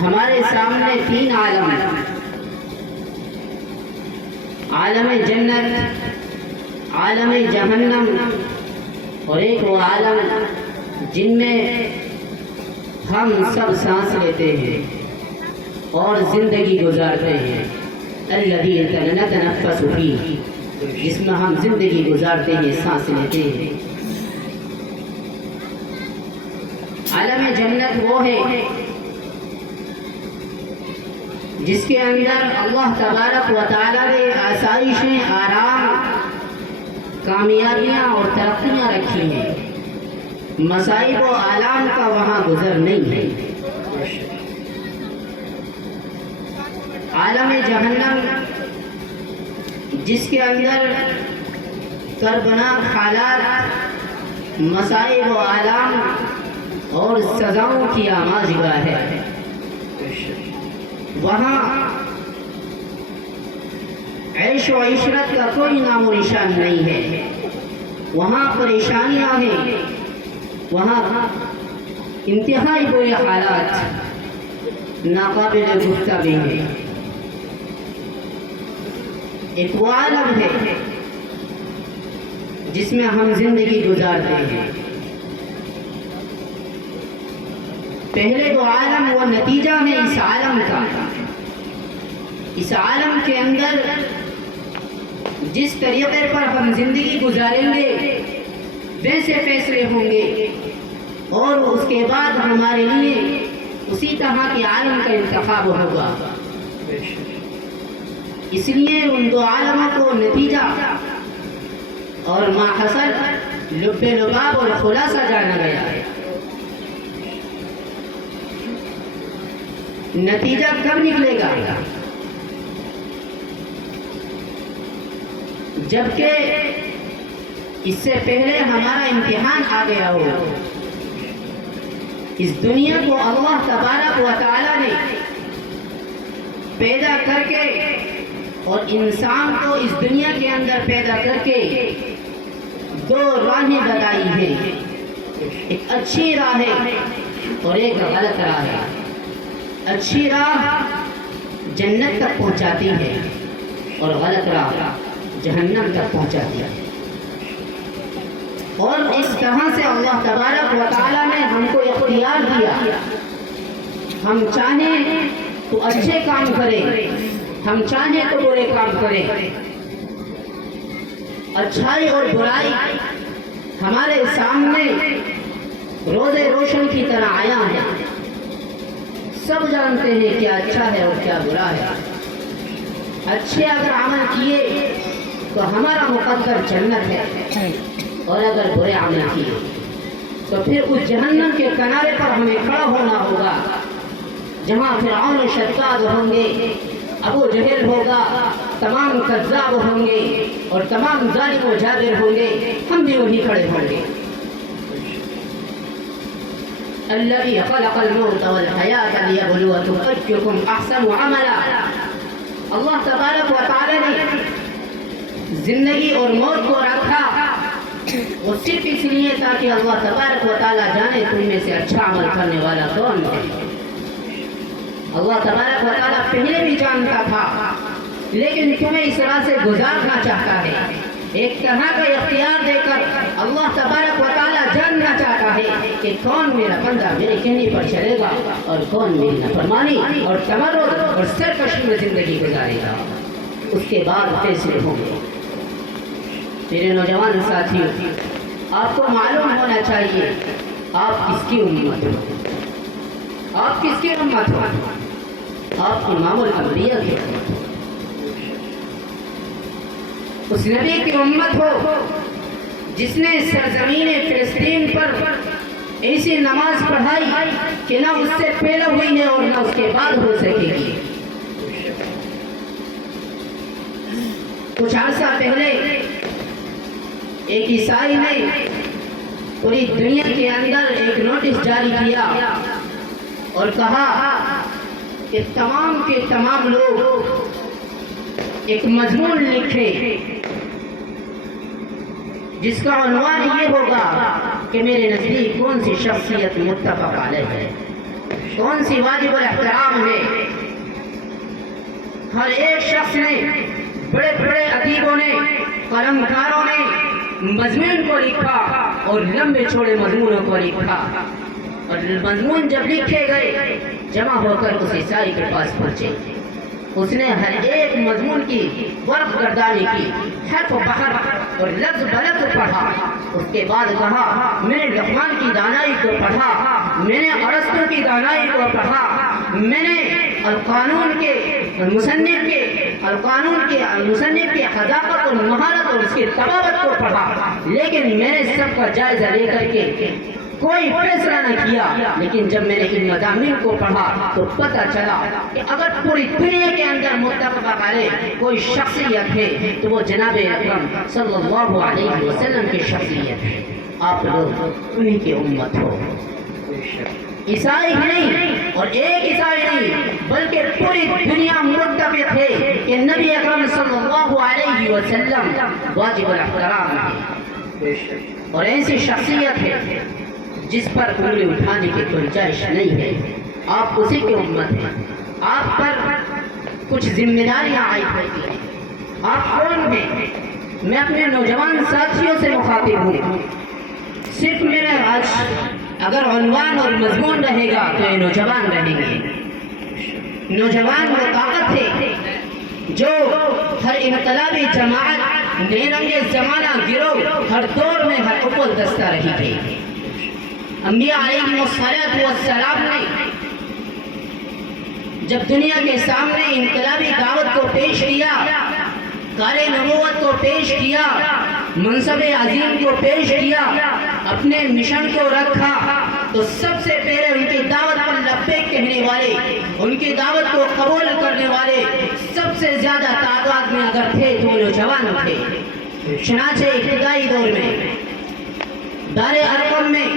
ہمارے سامنے تین عالم، عالم جنت، عالم جہنم اور ایک وہ عالم جن میں ہم سب سانس لیتے ہیں اور زندگی گزارتے ہیں، الذی نتنفس فیہ، جس میں ہم زندگی گزارتے ہیں، سانس لیتے ہیں۔ عالم جنت وہ ہے جس کے اندر اللہ تبارک و تعالیٰ نے آسائشیں، آرام، کامیابیاں اور ترقیاں رکھی ہیں، مصائب و آلام کا وہاں گزر نہیں ہے۔ عالم جہنم جس کے اندر کربناک حالات، مصائب و آلام اور سزاؤں کی آماجگاہ ہے، وہاں عیش و عشرت کا کوئی نام و نشان نہیں ہے، وہاں پریشانیاں ہیں، وہاں انتہائی برے حالات ناقابل گفتگو ہیں۔ ایک وہ عالم ہے جس میں ہم زندگی گزارتے ہیں۔ پہلے وہ عالم، وہ نتیجہ ہے اس عالم کا۔ اس عالم کے اندر جس طریقے پر ہم زندگی گزاریں گے ویسے فیصلے ہوں گے، اور اس کے بعد ہمارے لیے اسی طرح کے عالم کا انتخاب ہوگا۔ اس لیے ان دو عالموں کو نتیجہ اور ما حصل، لب لباب اور خلاصہ جانا گیا ہے۔ نتیجہ کب نکلے گا؟ جبکہ اس سے پہلے ہمارا امتحان آ گیا ہو۔ اس دنیا کو اللہ تبارک و تعالیٰ نے پیدا کر کے اور انسان کو اس دنیا کے اندر پیدا کر کے دو راہیں بتائی ہیں، ایک اچھی راہ ہے اور ایک غلط راہ ہے۔ اچھی راہ جنت تک پہنچاتی ہے اور غلط راہ جہنم تک پہنچاتی ہے۔ اور اس طرح سے اللہ تبارک و تعالیٰ نے ہم کو اختیار دیا، ہم چاہیں تو اچھے کام کریں، ہم چاہیں تو برے کام کریں۔ اچھائی اور برائی ہمارے سامنے روزے روشن کی طرح آیا ہے، سب جانتے ہیں کیا اچھا ہے اور کیا برا ہے۔ اچھے اگر عمل کیے تو ہمارا مقدر جنت ہے، اور اگر برے عمل کیے تو پھر اس جہنم کے کنارے پر ہمیں کھڑا ہونا ہوگا، جہاں فرعون و شداد ہوں گے، ابو جہل ہوگا، تمام کذاب ہوں گے اور تمام ظالم و جابر ہوں گے، ہم بھی وہیں کھڑے ہوں گے۔ الذي خلق الموت والحياة ليبلوكم أيكم أحسن عملا۔ اللہ تبارک و تعالی نے زندگی اور موت کو رکھا، وہ صرف اس لیے تاکہ اللہ تبارک و تعالی جانے تم میں سے اچھا عمل کرنے والا کون ہے۔ اللہ تبارک و تعالی پہلے بھی جانتا تھا، لیکن تمہیں اس راہ سے گزارنا چاہتا ہے۔ ایک طرح کا اختیار دے کر اللہ تبارک و تعالی جاننا چاہتا ہے کہ کون میرا بندہ میرے کہنے پر چلے گا اور کون میری نافرمانی اور تمرد اور سرکشی میں زندگی گزارے گا۔ اس کے بعد فیصلے ہوں گے۔ میرے نوجوان ساتھیوں، آپ کو معلوم ہونا چاہیے آپ کس کی امت ہو، آپ کس کی امت ہو، آپ امام الانبیاء کی امت ہو، اس نبی کی امت ہو جس نے سرزمین فلسطین پر ایسی نماز پڑھائی کہ نہ اس سے پہلے ہوئی ہے اور نہ اس کے بعد ہو سکے گی۔ کچھ عرصہ پہلے ایک عیسائی نے پوری دنیا کے اندر ایک نوٹس جاری کیا اور کہا کہ تمام کے تمام لوگ ایک مضمون لکھیں جس کا عنوان یہ ہوگا کہ میرے نزدیک کون سی شخصیت متفق علیہ ہے، کون سی واجب الاحترام ہے۔ ہر ایک شخص نے، بڑے بڑے ادیبوں نے، قلمکاروں نے مضمون کو لکھا اور لمبے چوڑے مضمونوں کو لکھا، اور مضمون جب لکھے گئے جمع ہو کر اس عیسائی کے پاس پہنچے، اس نے ہر ایک مضمون کی ورق گردانی کی، حرف بحرف اور لفظ بلفظ پڑھا۔ اس کے بعد کہا میں نے لقمان کی دانائی کو پڑھا، میں نے ارسطو کی دانائی کو پڑھا، میں نے القانون کے مصنف کے حذاقت اور مہارت اور اس کی طباوت کو پڑھا، لیکن میں نے سب کا جائزہ لے کر کے کوئی فیصلہ نہ کیا۔ لیکن جب میں نے ان مضامین کو پڑھا تو پتہ چلا کہ اگر پوری دنیا کے اندر متفق علیہ کوئی شخصیت ہے تو وہ جناب اکرم صلی اللہ علیہ وسلم کی شخصیت ہے۔ آپ لوگ انہی کی امت ہو، عیسائی ہی نہیں اور ایک عیسائی نہیں بلکہ پوری دنیا متفق ہے کہ نبی اکرم صلی اللہ علیہ وسلم واجب الاحترام ہے، اور ایسی شخصیت ہے جس پر انگلی اٹھانے کی گنجائش نہیں ہے۔ آپ اسی کی امت ہیں، آپ پر کچھ ذمہ داریاں عائد ہوتی ہیں۔ آپ کون ہیں؟ میں اپنے نوجوان ساتھیوں سے مخاطب ہوں، صرف میرا آج اگر عنوان اور مضمون رہے گا تو یہ نوجوان رہیں گے۔ نوجوان وہ طاقت ہے جو ہر انقلابی جماعت، نیرنگ زمانہ گروہ، ہر دور میں ہر اول دستہ رہی تھی۔ انبیاء علیہ السلام نے جب دنیا کے سامنے انقلابی دعوت کو پیش کیا، کار نبوت کو پیش کیا، منصب عظیم کو پیش کیا، اپنے مشن کو رکھا، تو سب سے پہلے ان کی دعوت پر لبیک کہنے والے، ان کی دعوت کو قبول کرنے والے سب سے زیادہ تعداد میں اگر تھے تو وہ نوجوان تھے۔ چنانچہ ابتدائی دور میں دار ارقم میں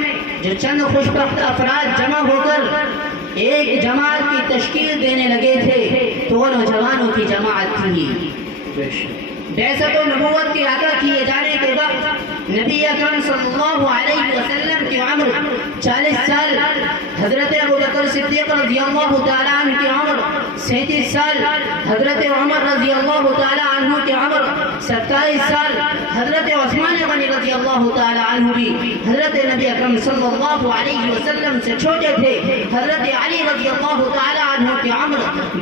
جو چند خوشبخت افراد جمع ہو کر ایک جماعت کی تشکیل دینے لگے تھے تو وہ نوجوانوں کی جماعت تھی۔ بعثت و نبوت کی عطا کیے جانے کے وقت نبی اکرم صلی اللہ علیہ وسلم کی عمر 40 سال، حضرت ابوبکر صدیق رضی اللہ تعالیٰ عنہ کی عمر 37 سال، حضرت عمر رضی اللہ تعالیٰ عنہ کی عمر 27 سال، حضرت عثمان غنی رضی اللہ تعالیٰ عنہ بھی حضرت نبی اکرم صلی اللہ علیہ وسلم سے چھوٹے تھے۔ حضرت علی رضی اللہ تعالیٰ عنہ کی عمر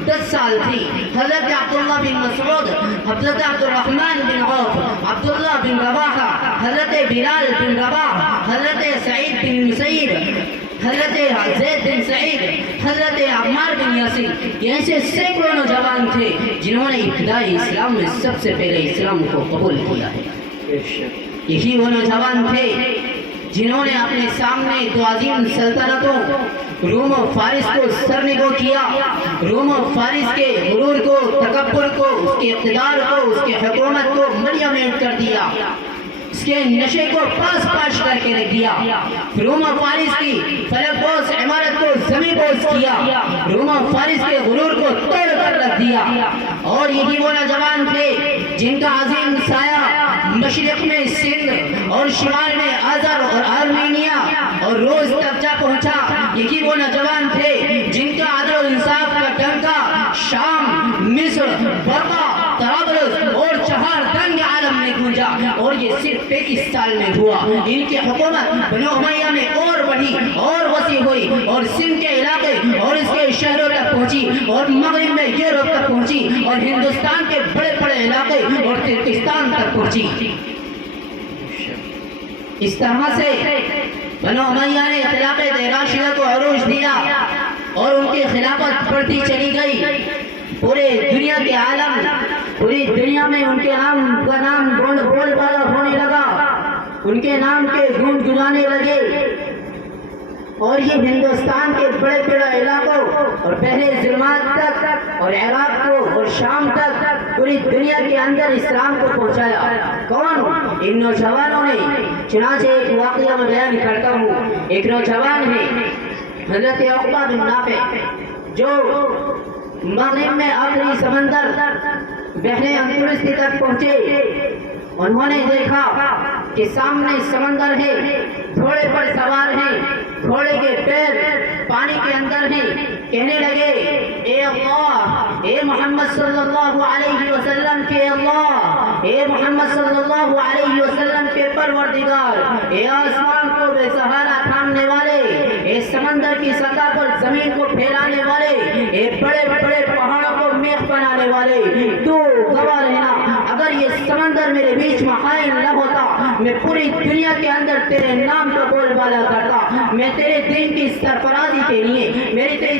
10 سال تھی۔ حضرت عبداللہ بن مسعود، حضرت عبد الرحمن بن عوف، عبداللہ بن رواحہ، حضرت بلال بن رباح، حضرت سعید بن مسیب، حضرت زید بن سعید، حضرت عمار بن یاسر، یہ ایسے سینکڑوں نوجوان تھے جنہوں نے ابتدائی اسلام میں سب سے پہلے اسلام کو قبول کیا ہے۔ یہی وہ نوجوان تھے جنہوں نے اپنے سامنے دو عظیم سلطنتوں روم و فارس کو سرنگو کیا، روم و فارس کے غرور کو، تکبر کو، اس کے اقتدار کو، اس کی حکومت کو ملیا میٹ کر دیا، اس کے نشے کو پاس پاش کر کے رکھ دیا، روم و فارس کی فلک بوس عمارت کو زمین بوس کیا، روم و فارس کے غرور کو توڑ کر رکھ دیا۔ اور یہی وہ نوجوان تھے جن کا عظیم سایہ مشرق میں سندھ اور شمال میں آذر اور آرمینیا اور روس تک جا پہنچا۔ یہی وہ نوجوان تھے جن کا عدل و انصاف کا ڈنکا شام، مصر، برما، طرابلس اور چہار دنگ عالم میں گونجا، اور یہ صرف 35 سال میں ہوا۔ ان کی حکومت بنو امیہ میں اور بڑھی اور وسیع ہوئی اور سندھ کے علاقے اور اس کے شہروں تک پہنچی اور مغرب میں یورپ تک پہنچی اور ہندوستان کے بڑے بڑے علاقے اور ترکستان تک پہنچی۔ اس طرح سے بنو امیہ نے خلافت راشدہ کو عروج دیا اور ان کی خلافت بڑھتی چلی گئی۔ پورے دنیا کے عالم، پوری دنیا میں ان کے نام کا نام بول بالا ہونے لگا، ان کے نام کے گنگنانے لگے، اور یہ ہندوستان کے بڑے بڑے علاقوں اور بحر ظلمات تک اور عراق کو اور شام تک پوری دنیا کے اندر اسلام کو پہنچایا۔ کون؟ ان نوجوانوں نے۔ چنانچہ ایک واقعہ میں بیان کرتا ہوں۔ ایک نوجوان ہے حضرت عقبہ بن نافع، جو مغرب میں آخری سمندر بحر اندلس تک پہنچے۔ انہوں نے دیکھا کہ سامنے سمندر ہے، گھوڑے پر سوار ہیں، گھوڑے کے پیر پانی کے اندر ہیں، کہنے لگے اے اللہ، اے محمد صلی اللہ علیہ وسلم کے اللہ، اے محمد صلی اللہ علیہ وسلم کے پروردگار، اے آسمان کو بے سہارا تھامنے والے، اے سمندر کی سطح پر زمین کو پھیلانے والے، اے بڑے بڑے پہاڑوں کو میخ بنانے والے، تو گواہ رہنا اگر یہ سمندر میرے بیچ میں حائل نہ ہوتا، میں پوری دنیا کے اندر تیرے نام کا بول بالا کرتا، میں تیرے دین کی سرفرازی کے لیے،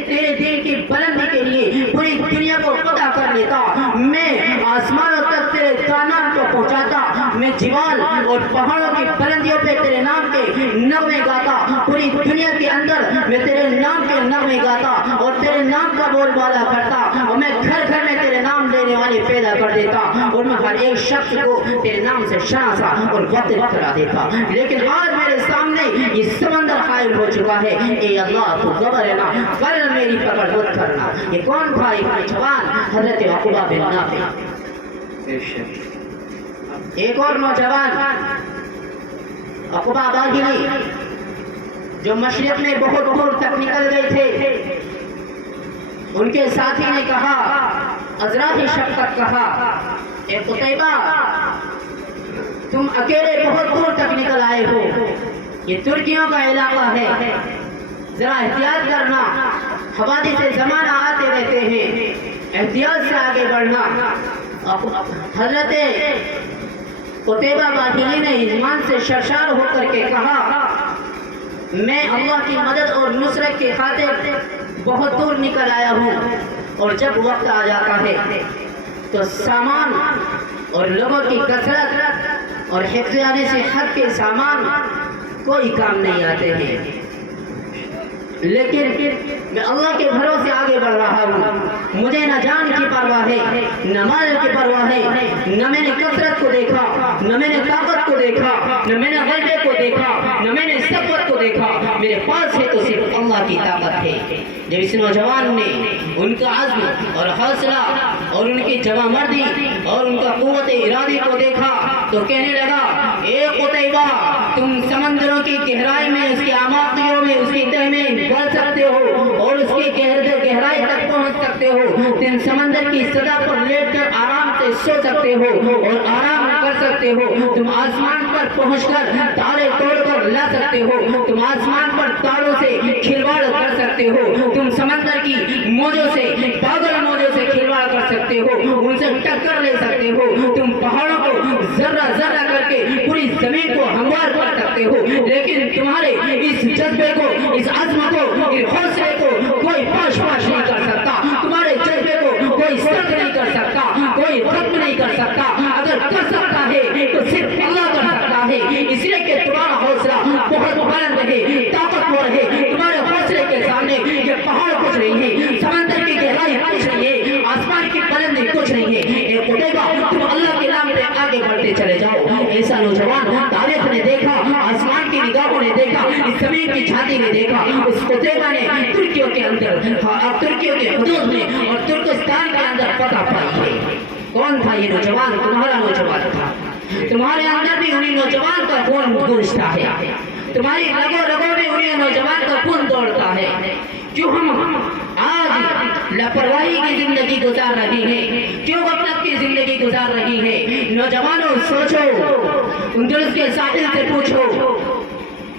تیرے دین کی بلندی کے لیے پوری دنیا کو فتح کر لیتا، میں آسمانوں تک تیرے نام کو پہنچاتا، میں جبال اور پہاڑوں کی بلندیوں پہ تیرے نام کے نغمے گاتا، پوری دنیا کے اندر میں تیرے نام کے نغمے گاتا اور تیرے نام کا بول بالا کرتا، اور میں گھر گھر میں تیرے نام لینے والے پیدا کر دیتا، اور میں ہر ایک شخص کو تیرے نام سے شناسا اور واقف کرا دیتا، لیکن آج میرے سامنے یہ سمندر حائل ہو چکا ہے، اے اللہ تو گواہ رہنا، کل میری پکڑ مت کرنا۔ یہ کون تھا؟ ایک نوجوان حضرت عقبہ بن نافع۔ ایک اور نوجوان عقبہ باہلی جو مشرق میں بہت دور تک نکل گئے تھے، ان کے ساتھی نے کہا، ازراہ شفقت کہا، اے قتیبہ تم اکیلے بہت دور تک نکل آئے ہو، یہ ترکیوں کا علاقہ ہے، ذرا احتیاط کرنا، حوادث زمانہ آتے رہتے ہیں، احتیاط سے آگے بڑھنا۔ حضرت قتیبہ باہلی نے ایمان سے سرشار ہو کر کے کہا، میں اللہ کی مدد اور نصرت کی خاطر بہت دور نکل آیا ہوں، اور جب وقت آ جاتا ہے تو سامان اور لوگوں کی کثرت اور حفظ صحت کے سامان کوئی کام نہیں آتے ہیں، لیکن میں اللہ کے بھروسے آگے بڑھ رہا ہوں، مجھے نہ جان کی پرواہ ہے، نہ مال کی پرواہ ہے، نہ میں نے کثرت کو دیکھا، نہ میں نے طاقت کو دیکھا، نہ میں نے غلبے کو دیکھا، نہ میں نے سبقت کو دیکھا، میرے پاس ہے تو صرف اللہ کی طاقت ہے۔ جب اس نوجوان نے ان کا عزم اور حوصلہ اور ان کی جوان مردی اور ان کا قوت ارادی کو دیکھا تو کہنے لگا، اے قتیبہ تم سمندروں کی گہرائی میں، اس کی اعماقیوں میں، اس کی تہ میں گل سکتے ہو اور اس کی گہرائی تک پہنچ سکتے ہو، تم سمندر کی سطح پر لیٹ کر آرام سے سو سکتے ہو اور آرام کر سکتے ہو، تم آسمان پر پہنچ کر تارے توڑ کر لا سکتے ہو، تم آسمان پر تاروں سے کھلواڑ کر سکتے ہو، تم سمندر کی موجوں سے، پاگل موجوں سے کھلواڑ کر سکتے ہو، ان سے ٹکر لے سکتے ہو، تم پہاڑوں کو ذرہ ذرہ کر کے پوری زمین کو ہموار کر سکتے ہو، لیکن تمہارے اس جذبے کو، اس عزم کو، اس حوصلے کو کوئی پاش نہیں کر سکتا، تمہارے جذبے کو کوئی سخت نہیں کر سکتا، کوئی ختم نہیں کر سکتا، اگر کر سکتا ہے تو صرف اللہ کر سکتا ہے، اس لیے کہ تمہارا حوصلہ بہت بلند ہے، طاقتور ہے، تمہارے حوصلے کے سامنے یہ پہاڑ کچھ نہیں ہے، سمندر کی گہرائی کچھ نہیں ہے، آسمان کی بلندی کچھ نہیں ہے، اے قتیبہ تم اللہ کے نام پہ آگے بڑھتے چلے جاؤ۔ ایسا نوجوان تاریخ نے دیکھا، آسمان کی نگاہوں نے دیکھا، اس زمین کی چھاتی نے دیکھا، اس قتیبہ نے ترکیوں کے اندر، ترکیوں کے حدود میں اور ترکستان کے اندر فتح پائی ہے۔ کون تھا یہ نوجوان؟ تمہارا نوجوان تھا، تمہارے اندر بھی انہی نوجوان کا خون گونجتا ہے، تمہاری رگوں میں انہی نوجوان کا خون دوڑتا ہے۔ کیوں ہم آج لاپرواہی کی زندگی گزار رہی ہیں؟ کیوں غفلت کی زندگی گزار رہی ہیں؟ نوجوانوں سوچو، اندلس کے ساحل سے پوچھو،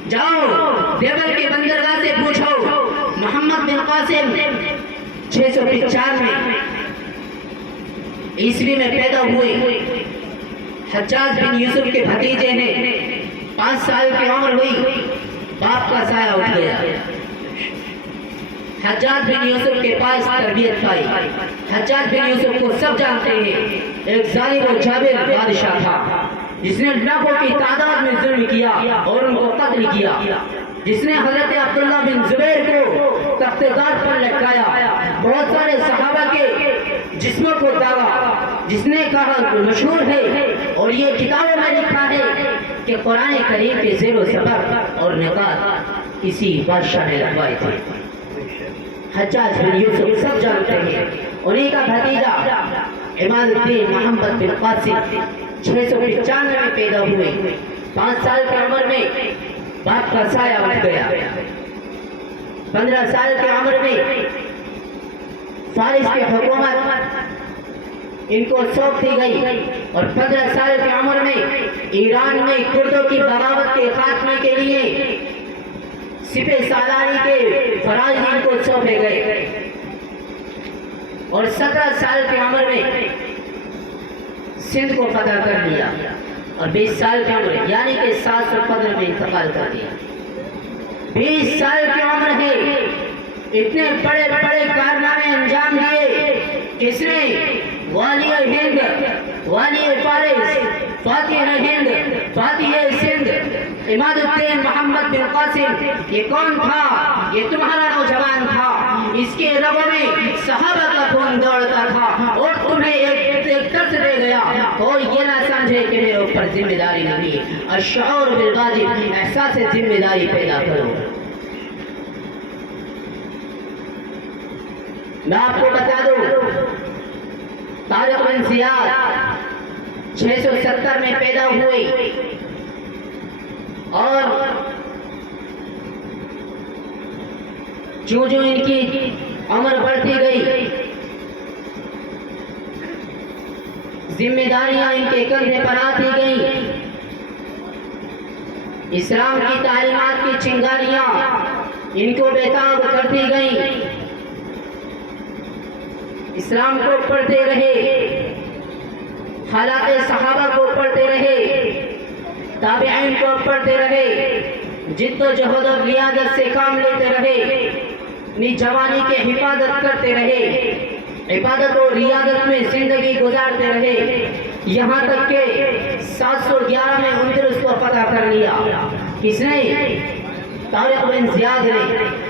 جاؤ دیوبند کے بندرگاہ سے پوچھو، محمد بن قاسم 695 عیسوی میں پیدا ہوئے، حجاج بن یوسف کے بھتیجے ہیں، 5 سال کی عمر ہوئی، باپ کا سایہ اٹھ گیا، حجاج بن یوسف کے پاس تربیت پائی۔ حجاج بن یوسف کو سب جانتے ہیں، ایک ظالم و جابر بادشاہ تھا جس نے لاکھوں کی تعداد میں ظلم کیا اور ان کو قتل کیا، جس نے حضرت عبداللہ بن زبیر کو تخت دار پر لٹکایا، بہت سارے صحابہ کے جسموں کو داغا، جس نے کہا مشہور ہے اور یہ کتابوں میں لکھا ہے کہ قرآن کریم کے زیر و زبر اور نقاط اسی بادشاہ نے لگوائے تھے۔ حجاج بن یوسف سب جانتے ہیں، انہی کا بھتیجا عماد الدین محمد بن قاسم 695 میں پیدا ہوئے، 5 سال کی عمر میں باپ کا سایہ اٹھ گیا، 15 سال کی عمر میں فارس کی حکومت ان کو سونپ دی گئی، اور 15 سال کی عمر میں ایران میں کردوں کی بغاوت کے خاتمے کے لیے سپہ سالاری کے فرائض ان کو سونپے گئے، اور 17 سال کی عمر میں سندھ کو فتح کر لیا، اور 20 سال کی عمر یعنی کہ 715 میں انتقال کر دیا۔ 20 سال کی عمر ہے، اتنے بڑے بڑے کارنامے انجام دیے۔ کس نے؟ والی ہند، والی فارس، فاتح ہند، فاتح سندھ، عماد الدین محمد بن قاسم۔ یہ کون تھا؟ یہ تمہارا نوجوان تھا، اس کے رگوں میں صحابہ کا خون دوڑتا تھا، اور تمہیں ایک درس دے گیا، کوئی یہ نہ سمجھے کہ میرے اوپر ذمہ داری نہیں ہے۔ الشعور بالواجب، احساس ذمہ داری پیدا کرو۔ میں آپ کو بتا دوں، طارق بن زیاد 670 میں پیدا ہوئے، اور جو ان کی عمر بڑھتی گئی، ذمہ داریاں ان کے کندھے پر آتی گئیں، اسلام کی تعلیمات کی چنگاریاں ان کو بےتاب کرتی گئیں، اسلام کو پڑھتے رہے، حالات صحابہ کو پڑھتے رہے، تابعین کو پڑھتے رہے، جد و جہد اور ریاضت سے کام لیتے رہے، اپنی جوانی کے حفاظت کرتے رہے، عبادت اور ریاضت میں زندگی گزارتے رہے، یہاں تک کہ 711 میں اندلس کو فتح کر لیا۔ کس نے؟ طارق بن زیاد نے۔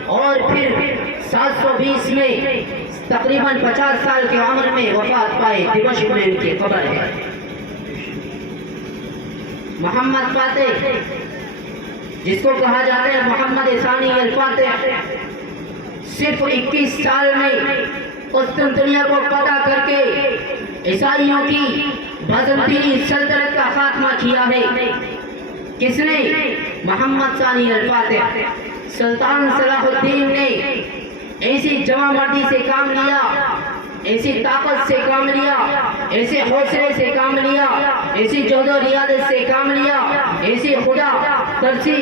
اور پھر 720 میں تقریباً 50 سال کی عمر میں وفات پائے، دمشق میں ان کی قبر ہے۔ محمد فاتح، جس کو کہا جاتا ہے محمد ثانی الفاتح، صرف 21 سال میں قسطنطنیہ کو فتح کر کے عیسائیوں کی بازنطینی سلطنت کا خاتمہ کیا ہے۔ کس نے؟ محمد ثانی الفاتح۔ سلطان صلاح الدین نے ایسی جمع مردی سے کام لیا، ایسی طاقت سے کام لیا، ایسے حوصلے سے کام لیا، ایسی جہد و ریاضت سے کام لیا، ایسی خدا ترسی،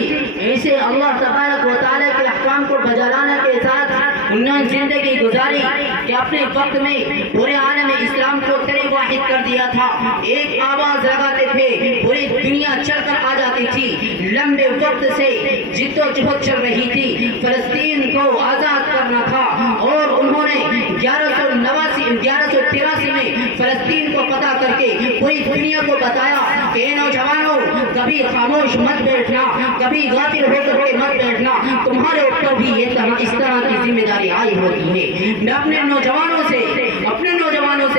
ایسے اللہ تبارک و تعالیٰ کے احکام کو بجا لانے کے ساتھ انہوں نے زندگی گزاری کہ اپنے وقت میں پورے عالم اسلام کو ترے واحد کر دیا تھا۔ ایک آواز لگاتے تھے، پوری دنیا چل کر آ جاتی تھی۔ لمبے وقت سے جد و جہد چل رہی تھی، فلسطین کو آزاد کرنا تھا، اور انہوں نے 1183 میں فلسطین کو فتح کر کے پوری دنیا کو بتایا کہ اے نوجوانوں، کبھی خاموش مت بیٹھنا، کبھی غافل ہو کر کے مت بیٹھنا، تمہارے اوپر بھی اس طرح کی ذمہ داری آئی ہوتی ہے۔ میں اپنے نوجوانوں سے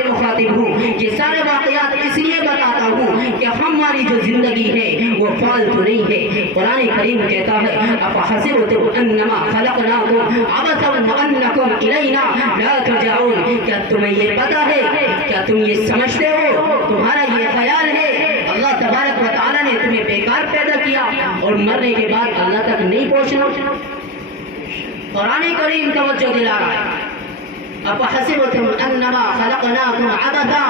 مخاطب ہوں، یہ سارے واقعات اس لیے بتاتا ہوں کہ ہماری جو زندگی ہے وہ فالتو نہیں ہے۔ قرآن کریم کہتا ہے افحسبتم انما خلقناکم عبثا وانکم الینا لا ترجعون۔ کیا تمہیں یہ پتا ہے، کیا تم یہ سمجھتے ہو، تمہارا یہ خیال ہے اللہ تبارک و تعالیٰ نے تمہیں بیکار پیدا کیا اور مرنے کے بعد اللہ تک نہیں پہنچنا؟ قرآن کریم توجہ دلا رہا ہے، افحسبتم انما خلقناکم عبثا،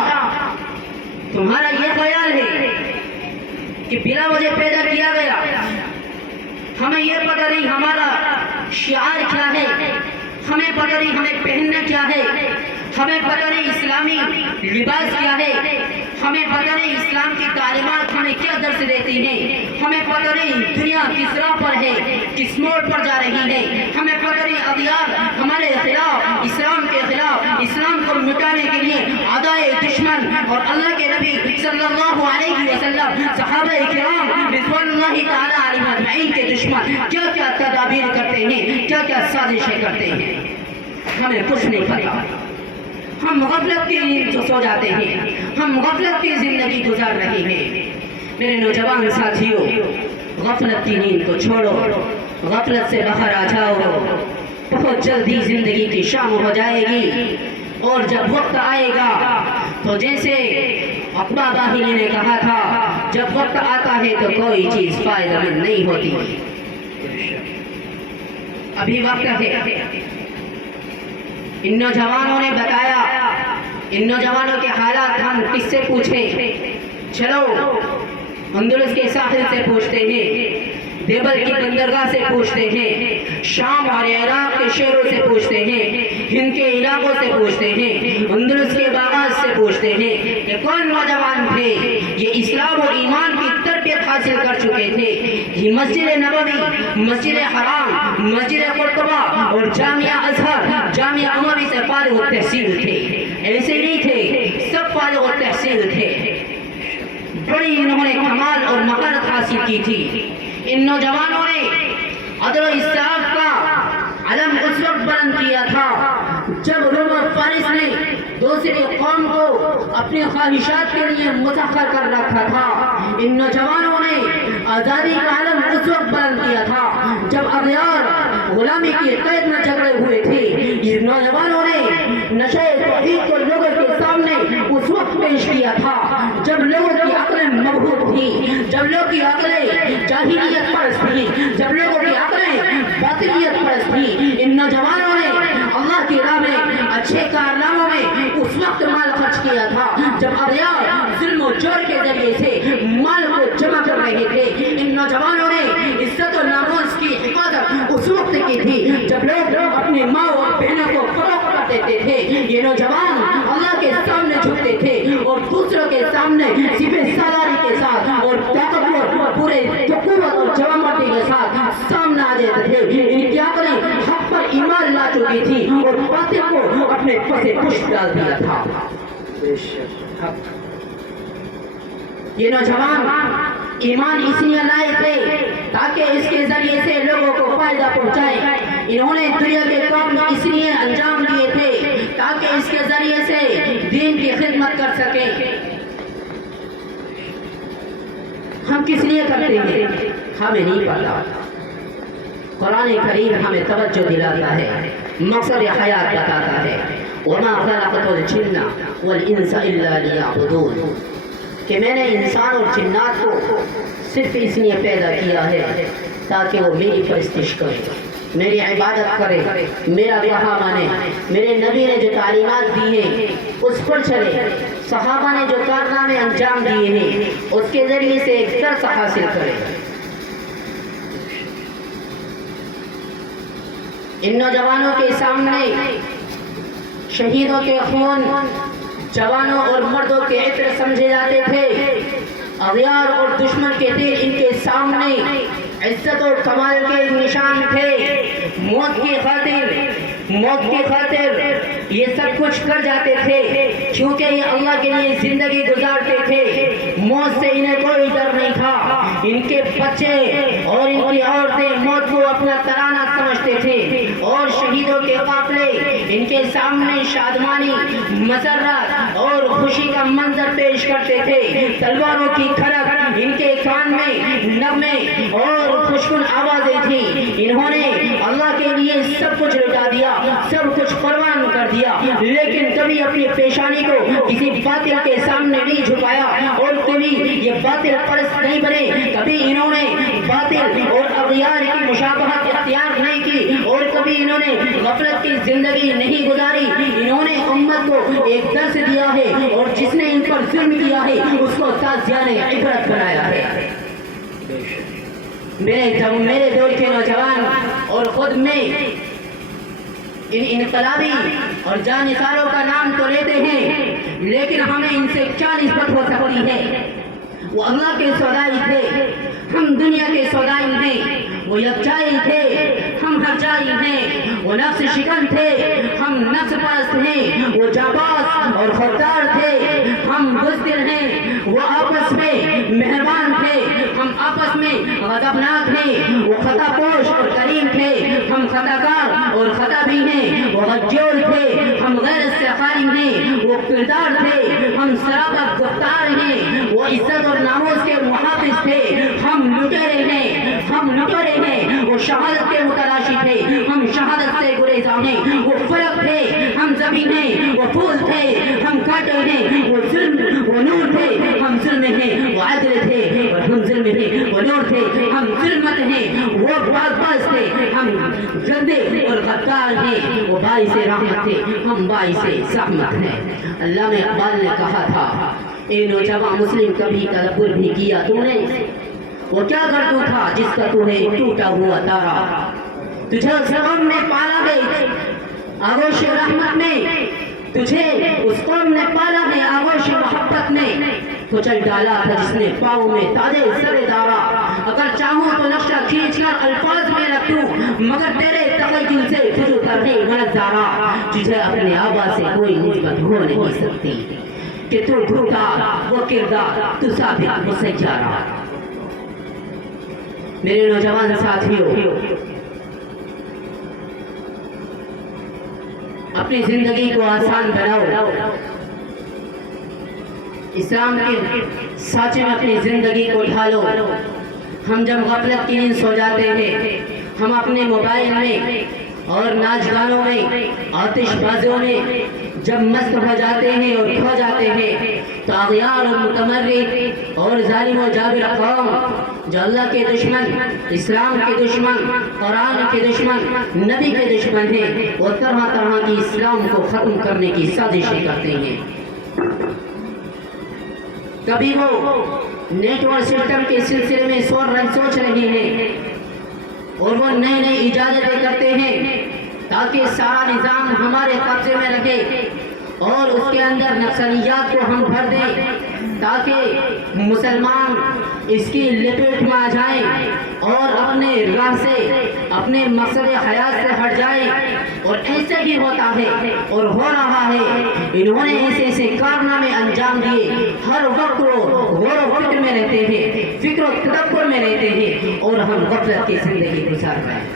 تمہارا یہ خیال ہے کہ بلا وجہ پیدا کیا گیا، ہمیں یہ پتہ نہیں ہمارا شعار کیا ہے، ہمیں پتہ نہیں ہمیں پہننا کیا ہے، ہمیں پتہ نہیں اسلامی لباس کیا ہے، ہمیں پتہ نہیں اسلام کی تعلیمات ہمیں کیا درس دیتی ہیں، ہمیں پتہ نہیں دنیا کس راہ پر ہے، کس موڑ پر جا رہی ہے، ہمیں پتہ نہیں اغیار ہمارے خلاف، اسلام کے خلاف، اسلام کو مٹانے کے لیے اعدائے دشمن اور اللہ کے نبی صلی اللہ علیہ وسلم، صحابہ کرام رضوان اللہ تعالیٰ علیہم اجمعین کے دشمن کیا کیا تدابیر کرتے ہیں، کیا کیا سازشیں کرتے ہیں، ہمیں کچھ نہیں پتا۔ ہم غفلت کی نیند سے سو جاتے ہیں، ہم غفلت کی زندگی گزار رہے ہیں۔ میرے نوجوان ساتھیوں، غفلت کی نیند کو چھوڑو، غفلت سے باہر آ جاؤ، بہت جلدی زندگی کی شام ہو جائے گی، اور جب وقت آئے گا تو جیسے عقبہ باہلی نے کہا تھا جب وقت آتا ہے تو کوئی چیز فائدہ مند نہیں ہوتی. ابھی وقت ہے. ان نوجوانوں نے بتایا, ان نوجوانوں کے حالات ہم کس سے پوچھیں؟ چلو اندلس کے ساحل سے پوچھتے ہیں, دیبل کی بندرگاہ سے پوچھتے ہیں, شام اور عراق کے شہروں سے پوچھتے ہیں, ہند کے علاقوں سے پوچھتے ہیں, اندلس کے باغات سے پوچھتے ہیں کہ کون نوجوان تھے یہ اسلام و ایمان کی تربیت حاصل کر چکے تھے, یہ مسجد نبوی, مسجد حرام, مسجد قرطبہ اور جامعہ ازہر, جامعہ اموی سے فارغ التحصیل تھے. ایسے نہیں تھے, سب فارغ التحصیل تھے. بڑی انہوں نے کمال اور مہارت حاصل کی تھی. ان نوجوانوں نے عدل و انصاف کا علم اس وقت بلند کیا تھا جب روم اور فارس نے دوسری قوم کو اپنی خواہشات کے لیے مسخر کر رکھا تھا. ان نوجوانوں نے آزادی کا علم اس وقت بلند کیا تھا جب اغیار غلامی کی قید میں جکڑے ہوئے تھے. ان نوجوانوں نے نشے توحید کو لوگوں کے سامنے اس وقت پیش کیا تھا جب لوگوں کی عقلیں مبہوت تھیں, جب لوگوں کی عقلیں جاہلیت پرست تھیں, جب لوگوں کی عقلیں باطلیت پرست تھیں. ان نوجوانوں نے اللہ کی راہ میں اچھے کارناموں میں اس وقت مال خرچ کیا تھا جب اغیار ظلم و جور کے ذریعے سے مال کو جمع کر رہے تھے. ان نوجوانوں نے عزت و ناموس کی حفاظت اس وقت کی تھی جب لوگ اپنی ماں اور بہنوں کو فروخت کر دیتے تھے. یہ نوجوان اللہ کے سامنے جھکتے تھے اور دوسروں کے سامنے سپہ سالاری کے ساتھ اور طاقتور پورے قوت اور جوامردی کے ساتھ سامنے آ جاتے تھے. ان کی عقلیں حق پر ایمان لا چکی تھی اور باطل کو اپنے پسے پشت ڈال دیا تھا. یہ نوجوان ایمان اس لیے لائے تھے تاکہ اس کے ذریعے سے لوگوں کو فائدہ پہنچائے. انہوں نے دنیا کے کام اس لیے انجام دیے تھے تاکہ اس کے ذریعے سے دین کی خدمت کر سکیں. ہم کس لیے کرتے ہیں ہمیں نہیں پتا. قرآن کریم ہمیں توجہ دلاتا ہے, مقصد حیات بتاتا ہے. وما خلقت الجن والانس الا ليعبدون, کہ میں نے انسان اور جنات کو صرف اس لیے پیدا کیا ہے تاکہ وہ میری پرستش کرے, میری عبادت کرے, میرا کہا مانے. میرے نبی نے جو تعلیمات دی ہیں اس پر چلے, صحابہ نے جو کارنامے انجام دیے ہیں اس کے ذریعے سے ایک درس حاصل کرے. ان نوجوانوں کے سامنے شہیدوں کے خون جوانوں اور مردوں کے عطر سمجھے جاتے تھے. اغیار اور دشمن کے تیر ان کے سامنے عزت اور کمال کے نشان تھے. موت کی خاطر یہ سب کچھ کر جاتے تھے کیونکہ یہ اللہ کے لیے زندگی گزارتے تھے. موت سے انہیں کوئی ڈر نہیں تھا. ان کے بچے اور ان کی عورتیں موت کو اپنا ترانہ سمجھتے تھے اور شہیدوں کے قافلے ان کے سامنے شادمانی, مسرت اور خوشی کا منظر پیش کرتے تھے. تلواروں کی کھڑک ان کے کان میں نغمے اور خوشگل آوازیں تھیں. انہوں نے اللہ کے لیے سب کچھ لٹا دیا, سب کچھ قربان کر دیا, لیکن کبھی اپنی پیشانی کو کسی باطل کے سامنے نہیں جھکایا اور کبھی یہ باطل پرست نہیں بنے. کبھی انہوں نے باطل اور اغیار کی مشابہت اختیار نہیں کی اور کبھی انہوں نے غفلت کی زندگی نہیں گزاری. انہوں نے امت کو ایک درس دیا ہے اور جس نے ان پر ظلم کیا ہے اس کو تازیانِ عبرت بنایا ہے. میرے دور کے نوجوان اور خود میں ان انقلابی اور جانثاروں کا نام تو لیتے ہیں لیکن ہمیں ان سے کیا نسبت ہو سکتی ہے؟ وہ اللہ کے سودائی تھے, ہم دنیا کے سودائی ہیں. وہ یکجائی تھے, ہم ہرجائی ہیں. وہ نفس شکن تھے, ہم نفس پرست ہیں. وہ جانباز اور خوددار تھے, ہم بزدل ہیں. وہ آپس میں مہربان تھے, ہم آپس میں غضبناک ہیں. وہ خطا پوش اور کریم تھے, ہم خطا کار اور خطا بھی ہیں. وہ غجور تھے, ہم غیرت سے خالی ہیں. وہ کردار تھے, ہم سرابت گفتار ہیں. وہ عزت اور ناموس کے محافظ تھے, ہم لٹیرے ہیں. وہ شہادت کے متلاشی تھے, ہم شہادت سے گریزاں ہیں. وہ فرق تھے, ہم زمین ہیں. وہ پھول تھے, ہم کانٹے ہیں. وہ ظلم, وہ نور تھے, ہم ظلم ہیں. وہ عدل تھے, ہم ظلمت ہیں وہ باز تھے، ہم گندے اور غدار ہیں وہ باعث رحمت تھے، ہم باعث زحمت ہیں۔ علامہ اقبال نے کہا تھا اے نوجوان مسلم کبھی تدبر بھی کیا تو نے، وہ کیا گردوں تھا جس کا تو ہے ٹوٹا ہوا تارا، تجھے اس غم میں پالا ہے آغوش رحمت میں، تجھے اس قوم نے پالا ہے آغوش محبت میں، کچل ڈالا تھا جس نے پاؤں میں تاجے سر دارا، اگر چاہوں تو نقشہ کھینچ کر الفاظ میں رکھ دوں مگر تیرے تخیل سے تجھے کرنے منظارا، تجھے اپنے آبا سے کوئی نسبت ہو نہیں سکتی کہ تو دھوتا وہ کردار تو ثابت مسجارہ۔ میرے نوجوان ساتھیوں، اپنی زندگی کو آسان بناؤ، اسلام کے سانچے میں اپنی زندگی کو ڈھالو۔ ہم جب غفلت کی نیند سو جاتے ہیں، ہم اپنے موبائل میں اور ناچ گانوں میں آتش بازیوں میں جب مست ہو جاتے ہیں اور کھو جاتے ہیں تو اغیار اور متمرد اور ظالم و جابر قوم جو اللہ کے دشمن، اسلام کے دشمن، قرآن کے دشمن، نبی کے دشمن ہیں، وہ طرح طرح کی اسلام کو ختم کرنے کی سازشیں کرتے ہیں۔ کبھی وہ نیٹ ورک سسٹم کے سلسلے میں سوچ رہے ہیں اور وہ نئی نئی ایجادیں کرتے ہیں تاکہ سارا نظام ہمارے قبضے میں رکھے اور اس کے اندر نقصلیات کو ہم بھر دیں تاکہ مسلمان اس کی لپیٹ میں آ جائیں اور اپنے راہ سے، اپنے مقصد حیات سے ہٹ جائیں۔ اور ایسے ہی ہوتا ہے اور ہو رہا ہے، انہوں نے ایسے کارنامے انجام دیے، ہر وقت وہ غور و فکر میں رہتے ہیں، فکر و تدبر میں رہتے ہیں اور ہم غفلت کی زندگی گزار رہے ہیں۔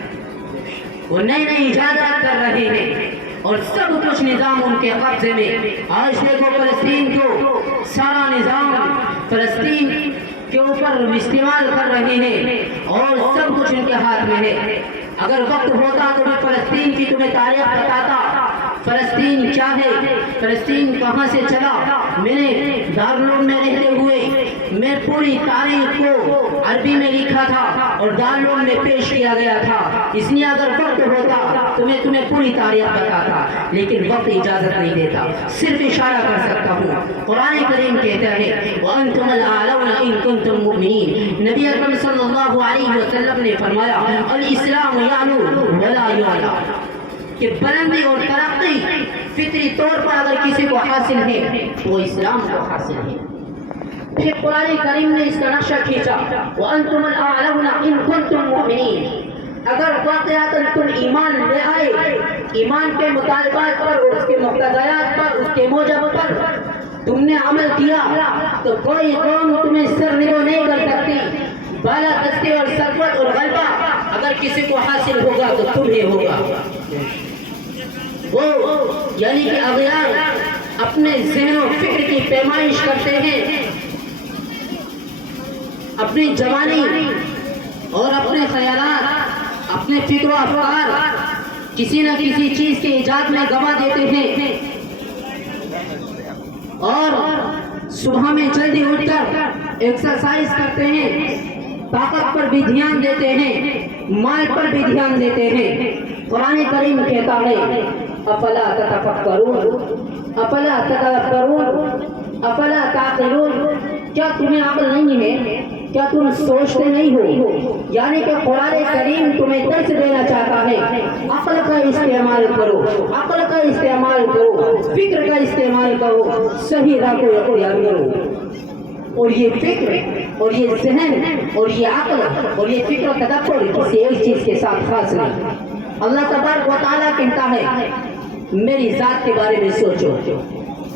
وہ نئی نئی ایجادات کر رہے ہیں اور سب کچھ نظام ان کے قبضے میں۔ آج دیکھو فلسطین کو، سارا نظام فلسطین کے اوپر استعمال کر رہے ہیں اور سب کچھ ان کے ہاتھ میں ہے۔ اگر وقت ہوتا تو میں فلسطین کی تمہیں تاریخ بتاتا، فلسطین کیا ہے، فلسطین کہاں سے چلا۔ میں نے دارالعلوم میں رہتے ہوئے میں پوری تاریخ کو عربی میں لکھا تھا اور دارالعلوم میں پیش کیا گیا تھا، اس لیے اگر وقت ہوتا تو میں تمہیں پوری تاریخ بتاتا، لیکن وقت اجازت نہیں دیتا، صرف اشارہ کر سکتا ہوں۔ قرآن کریم کہتا ہے وَأَنْتُمُ الْأَعْلَوْنَ إِن كُنتُم مُؤْمِنِينَ، نبی اکرم صلی اللہ علیہ وسلم نے فرمایا الاسلام یعلو ولا یعلا، کہ بلندی اور ترقی فطری طور پر اگر کسی کو حاصل ہے وہ اسلام کو حاصل ہے۔ پھر قرآن کریم نے اس کا نقشہ کھینچا وَأَنْتُمُ الْأَعْلَوْنَ إِن كُنتُم مُؤْمِنِينَ، اگر واقعاتاً تم ایمان لے آئے، ایمان کے مطالبات پر اور اس کے مقتضیات پر، اس کے موجب پر تم نے عمل کیا تو کوئی قوم تمہیں سرنگو نہیں کر سکتی۔ بالا دستی اور سربت اور غلبہ اگر کسی کو حاصل ہوگا تو تمہیں ہوگا۔ وہ یعنی کہ اغیار اپنے ذہن و فکر کی پیمائش کرتے ہیں، اپنی جوانی اور اپنے خیالات، اپنے فکر و افکار کسی نہ کسی چیز کے ایجاد میں گوا دیتے ہیں اور صبح میں جلدی اٹھ کر ایکسرسائز کرتے ہیں، طاقت پر بھی دھیان دیتے ہیں، مال پر بھی دھیان دیتے ہیں۔ قرآن کریم کہتا ہے افلا تتفکرون افلا تتدبرون افلا تعقلون، کیا تمہیں عقل نہیں ہے، کیا تم سوچتے نہیں ہو؟ یعنی کہ قرآن کریم تمہیں درس دینا چاہتا ہے عقل کا استعمال کرو، عقل کا استعمال کرو، فکر کا استعمال کرو، صحیح راہ کو اختیار کرو۔ اور یہ فکر اور یہ ذہن اور یہ عقل اور یہ فکر و تدبر کسی ایک چیز کے ساتھ خاص نہیں۔ اللہ تبارک و تعالیٰ کہتا ہے میری ذات کے بارے میں سوچو،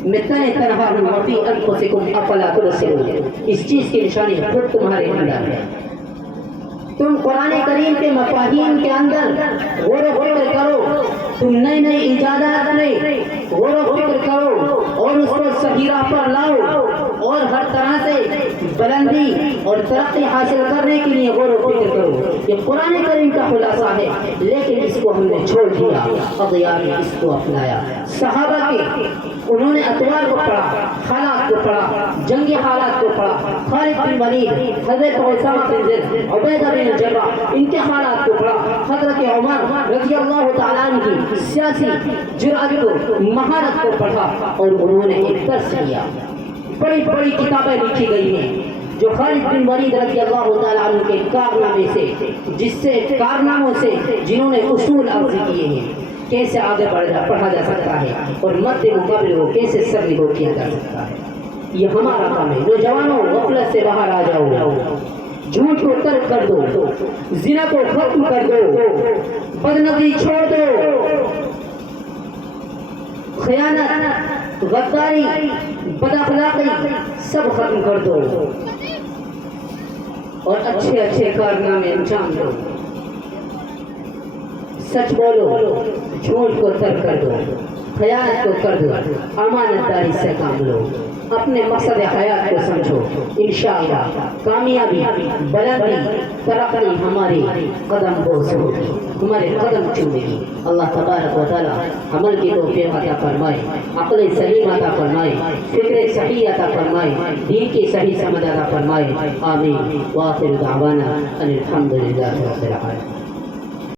میں تنہا ہوں وفی انفسکم افلا تبصرون، اس چیز کی نشانی خود تمہارے اندر ہے۔ تم قرآن کریم کے مفاہیم کے اندر غور و فکر کرو، تم نئی نئی ایجادات میں غور و فکر کرو اور اس کو صحیح راہ پر لاؤ اور ہر طرح سے بلندی اور ترقی حاصل کرنے کے لیے غور و فکر کرو۔ یہ قرآن کریم کا خلاصہ ہے، لیکن اس کو ہم نے چھوڑ دیا، اغیار نے اس کو اپنایا۔ صحابہ کے انہوں نے اتوار کو پڑھا، حالات کو پڑھا، جنگی حالات کو پڑھا، خالد بن ولید، حضرت اسامہ بن زید، عبیدہ بن جراح، ان کے حالات کو پڑھا، حضرت عمر رضی اللہ تعالیٰ عنہ کی سیاسی جرأت کو، مہارت کو پڑھا، اور انہوں نے ایک درس لیا۔ بڑی بڑی کتابیں لکھی گئی ہیں جو خالد بن ولید رضی اللہ تعالیٰ عنہ کے کارنامے سے، جس سے کارناموں سے جنہوں نے اصول عرض کیے ہیں، کیسے آگے پڑھا جا سکتا ہے اور مد مقابل کو کیسے سرنگو کیا جا سکتا ہے۔ یہ ہمارا کام ہے۔ نوجوانوں، غفلت سے باہر آ جاؤ، جھوٹ کو ترک کر دو، زنا کو ختم کر دو، بدنظری چھوڑ دو، خیانت، غداری، بد اخلاقی سب ختم کر دو اور اچھے اچھے کارنامے انجام دو۔ سچ بولو، جھوٹ کو ترک کر دو، خیانت کو کر دو، امانت داری سے کام لو، اپنے مقصد حیات کو سمجھو۔ انشاءاللہ کامیابی، بلندی، ترقی ہماری قدم بوس ہوگی، ہمارے قدم چومے گی۔ اللہ تبارک و تعالی عمل کی توفیق عطا فرمائے، عقل سلیم عطا فرمائے، فکر صحیح عطا فرمائے، دین کی صحیح سمجھ عطا فرمائے۔ آمین۔ وآخر دعوانا ان الحمد للہ رب العالمین۔